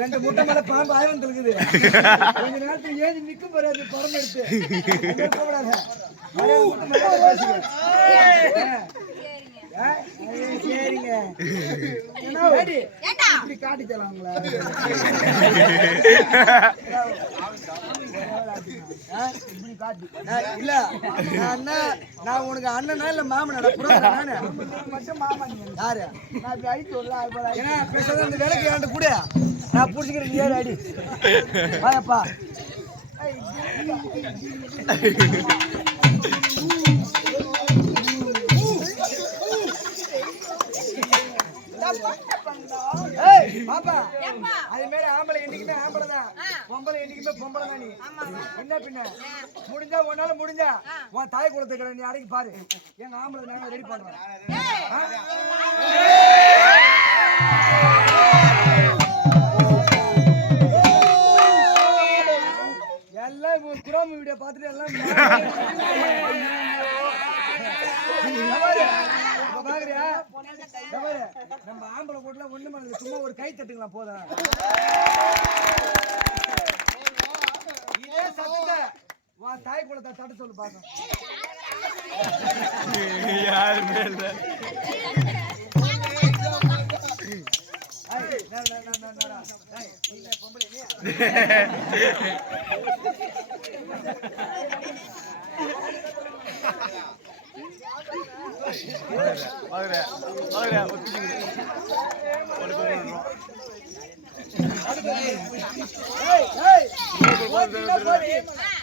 ரெண்டு முட்டை மேல பாம்பு ஆயிரம் இருக்குது. கொஞ்ச நேரத்துக்கு ஏறி நிக்க போறாது படம் எடுத்து சரிங்க இப்படி காட்டி தரலாங்களா? இப்படி காட்டி இல்ல நான் உனக்கு அண்ணனா இல்ல மாமனா? நானு மட்டும் மாமா. யாரு நான் இப்படி அடிச்சு வரல? ஏன்னா பேசாத இந்த வேலைக்கு ஏன்ட்டு கூட நான் புடிச்சுக்கிறேன். ஏறு அடி வாயப்பா. பாப்பா அது மாதிரி ஆம்பளை என்னைக்குமே ஆம்பளை தான், பொம்பளை என்னைக்குமே பொம்பளை தான். நீ என்ன பின்ன முடிஞ்சா உன்னால முடிஞ்சா உன் தாய் குலத்துக்கு நீ அடக்கி பாரு. எங்க ஆம்பளை நாங்க ரெடி பண்றோம். எல்லாம் குரோம் வீடியோ பார்த்துட்டு எல்லாம் பாக்குறியா? நம்ம ஆம்பளை கூட்டல ஒண்ணு பண்ணல, சும்மா ஒரு கை தட்டுங்களா போதும். இதே சத்தத்தை உன் தாய் குலத்தை தட்டு சொல்லு பாக்க.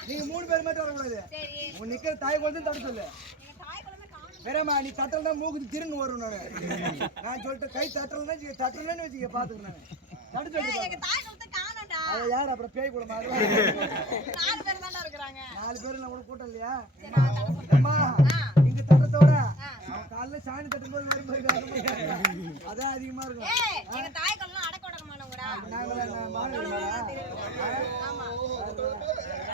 நீங்க 3 பேர் மட்டும் வரக்கூடாது. உன் நிக்கிற தாய் குலத்தையும் தட்டு சொல்லு. வேறமா நீ தட்டலன்னா மூக்கு திருங்க வரும். நான் சொல்லிட்டு கை தட்டலன்னு வச்சுக்க பாத்துக்கிறேன். தட்டு சொல்லு. அது யார் அப்புறம் பேய் கூட மாறு? 4 பேர் நம்ம கூட்டம் இல்லையா? அம்மா இங்க தட்டத்தோட காலைல சாணி தட்டும் போது அதான் அதிகமா இருக்கும். நாங்க